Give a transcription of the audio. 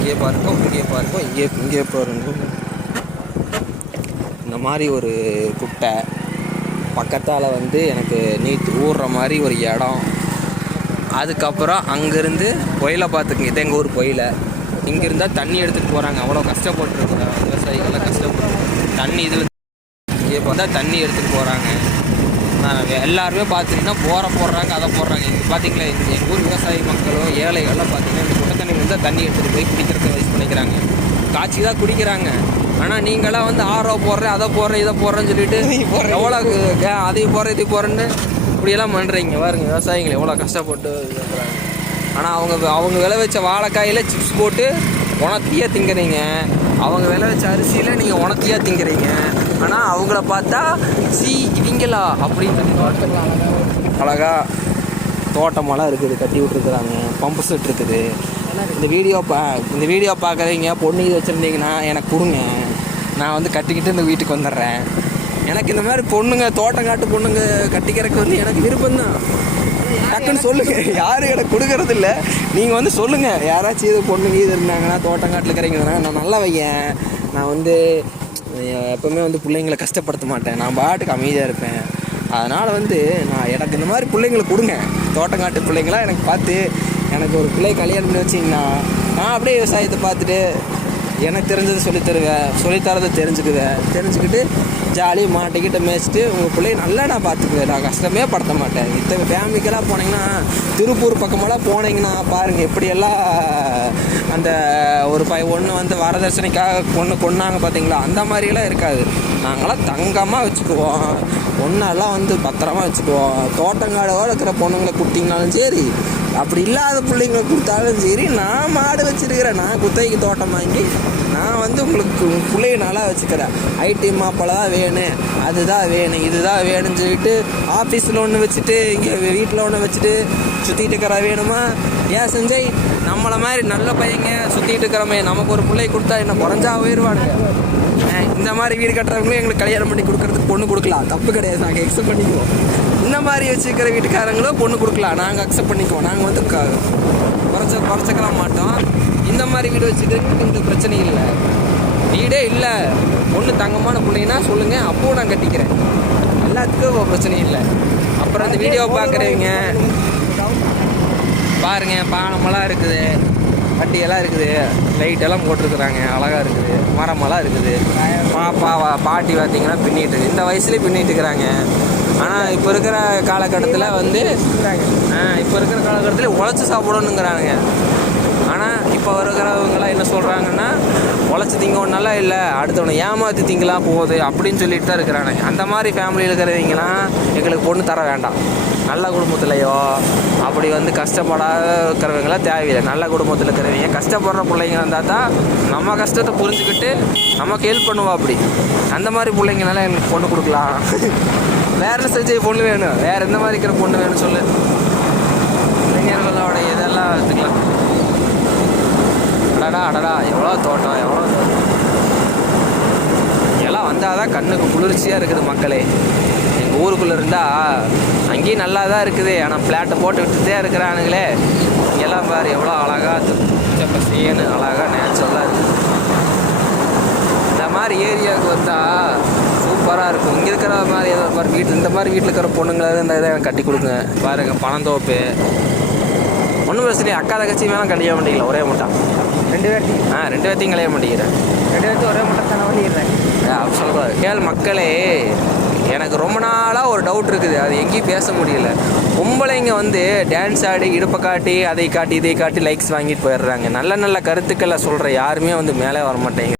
இங்கே பாருங்க, இங்கே பாருங்க, இங்கே பாருங்க. இந்த மாதிரி ஒரு குட்டை பக்கத்தால் வந்து எனக்கு நீத்து ஊறுற மாதிரி ஒரு இடம். அதுக்கப்புறம் அங்கேருந்து பொயிலை பார்த்துக்குங்க. இது எங்கள் ஊர் பொயிலை. இங்கே இருந்தால் தண்ணி எடுத்துகிட்டு போகிறாங்க. அவ்வளோ கஷ்டப்பட்டுருக்குறேன் விவசாயிகள்லாம் கஷ்டப்பட்டு தண்ணி இதில் இங்கே பார்த்தா தண்ணி எடுத்துகிட்டு போகிறாங்க. எல்லாருமே பார்த்திங்கன்னா போடுறாங்க, அதை போடுறாங்க. இங்கே பார்த்தீங்களா, எங்கள் ஊர் விவசாயி மக்களும் ஏழைகள்லாம் பார்த்திங்கன்னா இந்த குட்டை தண்ணி இருந்தால் தண்ணி எடுத்துகிட்டு போய் குடிக்கிறதுக்கு யூஸ் பண்ணிக்கிறாங்க. காய்ச்சி தான் குடிக்கிறாங்க. ஆனால் நீங்களாம் வந்து ஆரோ போடுறேன், அதை போடுறேன், இதை போடுறேன்னு சொல்லிட்டு எவ்வளோ அதையும் போடுறேன் இதையும் போடுறேன்னு இப்படியெல்லாம் பண்ணுறீங்க. பாருங்க விவசாயிகள் எவ்வளோ கஷ்டப்பட்டு இருக்கிறாங்க. ஆனால் அவங்க விளைவிச்ச வாழைக்காயில் சிப்ஸ் போட்டு உணர்த்தியாக திங்கிறீங்க. அவங்க விளைவிச்ச அரிசியில் நீங்கள் உணர்த்தியாக திங்கிறீங்க. ஆனால் அவங்கள பார்த்தா இவங்களா அப்படின்னு சொல்லி அழகா தோட்டமெல்லாம் இருக்குது, கட்டி விட்டுருக்குறாங்க. பம்பு செட் இருக்குது. இந்த வீடியோ பார்க்குறீங்க, பொண்ணு இது வச்சுருந்தீங்கன்னா எனக்கு கொடுங்க. நான் வந்து கட்டிக்கிட்டு இந்த வீட்டுக்கு வந்துடுறேன். எனக்கு இந்த மாதிரி பொண்ணுங்க, தோட்டங்காட்டு பொண்ணுங்க கட்டிக்கிறதுக்கு வந்து எனக்கு விருப்பம்தான். டக்குன்னு சொல்லுங்கள். யாரும் எனக்கு கொடுக்கறது இல்லை. நீங்கள் வந்து சொல்லுங்கள். யாராச்சும் இது பொண்ணுங்க இது இருந்தாங்கன்னா தோட்டங்காட்டில் இருக்கிறீங்கன்னா நான் நல்லா வையேன். நான் வந்து எப்போவுமே வந்து பிள்ளைங்களை கஷ்டப்படுத்த மாட்டேன். நான் பாட்டுக்கு அமைதியாக இருப்பேன். அதனால் வந்து எனக்கு இந்த மாதிரி பிள்ளைங்களை கொடுங்க. தோட்டங்காட்டு பிள்ளைங்களாம் எனக்கு பார்த்து எனக்கு ஒரு பிள்ளை கல்யாணம் பண்ணி வச்சிங்கன்னா நான் அப்படியே விவசாயத்தை பார்த்துட்டு எனக்கு தெரிஞ்சதை சொல்லித்தரதை தெரிஞ்சுக்கிட்டு ஜாலியாக மாட்டிக்கிட்ட மேய்ச்சிட்டு உங்கள் பிள்ளைய நல்லா நான் பார்த்துக்குவேன். நான் கஷ்டமே படுத்த மாட்டேன். இத்தனை ஃபேமிலிக்கெல்லாம் போனீங்கன்னா, திருப்பூர் பக்கமெல்லாம் போனீங்கன்னா பாருங்கள் எப்படியெல்லாம் அந்த ஒரு ஒன்று வந்து வரதட்சணைக்காக கொண்டாங்க பார்த்தீங்களா, அந்த மாதிரியெல்லாம் இருக்காது. நாங்களாம் தங்கமாக வச்சுக்குவோம். பொண்ணெல்லாம் வந்து பத்திரமா வச்சுக்குவோம். தோட்டங்காடோடு இருக்கிற பொண்ணுங்களை கொடுத்தீங்கனாலும் சரி, அப்படி இல்லாத பிள்ளைங்களை கொடுத்தாலும் சரி, நான் மாடு வச்சுருக்கிறேன். நான் குத்தகைக்கு தோட்டம் வாங்கி நான் வந்து உங்களுக்கு பிள்ளைய நல்லா வச்சுக்கிறேன். ஐடி மாப்பிள்ளை தான் வேணும், அதுதான் வேணும், இதுதான் வேணும்னு சொல்லிட்டு ஆஃபீஸில் ஒன்று வச்சுட்டு இங்கே வீட்டில் ஒன்று வச்சுட்டு சுற்றிட்டு இருக்கிற வேணுமா? ஏன் செஞ்சை நம்மளை மாதிரி நல்ல பையங்க சுற்றிட்டு இருக்கிறோமே, நமக்கு ஒரு பிள்ளை கொடுத்தா என்ன குறைஞ்சா போயிடுவானுங்க. இந்த மாதிரி வீடு கட்டுறவங்களும் எங்களுக்கு கல்யாணம் பண்ணி கொடுக்குறதுக்கு பொண்ணு கொடுக்கலாம், தப்பு கிடையாது. நாங்கள் அக்செப்ட் பண்ணிக்குவோம். இந்த மாதிரி வச்சுக்கிற வீட்டுக்காரங்களும் பொண்ணு கொடுக்கலாம், நாங்கள் அக்செப்ட் பண்ணிக்குவோம். நாங்கள் வந்து குறைச்சிக்கலாம் மாட்டோம். இந்த மாதிரி வீடு வச்சுக்கிறதுக்கு இந்த பிரச்சனை இல்லை. வீடே இல்லை, பொண்ணு தங்கமான பிள்ளைன்னா சொல்லுங்கள், அப்போது நான் கட்டிக்கிறேன். எல்லாத்துக்கும் பிரச்சனை இல்லை. அப்புறம் அந்த வீடியோ பார்க்குறவங்க பாருங்கள், பானமெல்லாம் இருக்குது, வட்டியெல்லாம் இருக்குது, லைட்டெல்லாம் போட்டிருக்குறாங்க, அழகாக இருக்குது, மரமெல்லாம் இருக்குது. பாட்டி பார்த்தீங்கன்னா பின்னிட்டு இருக்குது. இந்த வயசுலேயே பின்னிட்டு இருக்கிறாங்க. ஆனால் இப்போ இருக்கிற காலகட்டத்தில் வந்து உழைச்சி சாப்பிடணுங்கிறாங்க. ஆனால் இப்போ இருக்கிறவங்களாம் என்ன சொல்கிறாங்கன்னா, உழைச்சி திங்க ஒன்றாலாம் இல்லை, அடுத்தவனை ஏமாற்றி திங்கலாம் போகுது அப்படின்னு சொல்லிட்டு தான் இருக்கிறாங்க. அந்த மாதிரி ஃபேமிலியில் இருக்கிறவங்களாம் எங்களுக்கு பொண்ணு தர வேண்டாம். நல்ல குடும்பத்துலையோ அப்படி வந்து கஷ்டப்படாத இருக்கிறவங்களாம் தேவையில்லை. நல்ல குடும்பத்தில் இருக்கிறவங்க, கஷ்டப்படுற பிள்ளைங்க இருந்தால் தான் நம்ம கஷ்டத்தை புரிஞ்சுக்கிட்டு நமக்கு ஹெல்ப் பண்ணுவா. அப்படி அந்த மாதிரி பிள்ளைங்கனால எனக்கு பொண்ணு கொடுக்கலாம். வேறு செஞ்ச பொண்ணு வேணும், வேறு எந்த மாதிரி இருக்கிற பொண்ணு வேணும் சொல்லு. இளைஞர்களோட இதெல்லாம் எடுத்துக்கலாம். அடடா எவ்வளோ தோட்டம் எல்லாம் வந்தால் தான் கண்ணுக்கு குளிர்ச்சியாக இருக்குது மக்களே. எங்கள் ஊருக்குள்ளே இருந்தால் அங்கேயும் நல்லா தான் இருக்குது. ஆனால் பிளாட்டை போட்டு விட்டுட்டே இருக்கிறானுங்களே. இங்கெல்லாம் பாரு எவ்வளோ அழகாக பசியன்னு அழகாக நேச்சுரலாக இருக்குது. இந்த மாதிரி ஏரியாவுக்கு வந்தால் சூப்பராக இருக்கும். இங்கே இருக்கிற மாதிரி ஏதோ பாரு இந்த மாதிரி வீட்டில் இருக்கிற பொண்ணுங்களாவது இந்த இதை எனக்கு கட்டி கொடுங்க. பாருங்கள், பணந்தோப்பு ஒன்றும் பிரச்சனை. அக்கா தங்கச்சி மேலே கல்யாணம் பண்ணிக்கல, ஒரே முட்டான் 2 பேர்த்தையும் கல்யாணம் பண்ணிக்கிறேன். 2 பேர்த்தையும் ஒரே முட்டை தானே பண்ணிடுறேன் அப்படி சொல்கிறாரு. கேள் மக்களே, எனக்கு ரொம்ப நாளாக ஒரு டவுட் இருக்குது, அது எங்கேயும் பேச முடியல. பொம்பளைங்க வந்து டான்ஸ் ஆடி இடுப்பை காட்டி அதை காட்டி இதை காட்டி லைக்ஸ் வாங்கிட்டு போயிடுறாங்க. நல்ல நல்ல கருத்துக்களை சொல்கிற யாருமே வந்து மேலே வர மாட்டேங்க.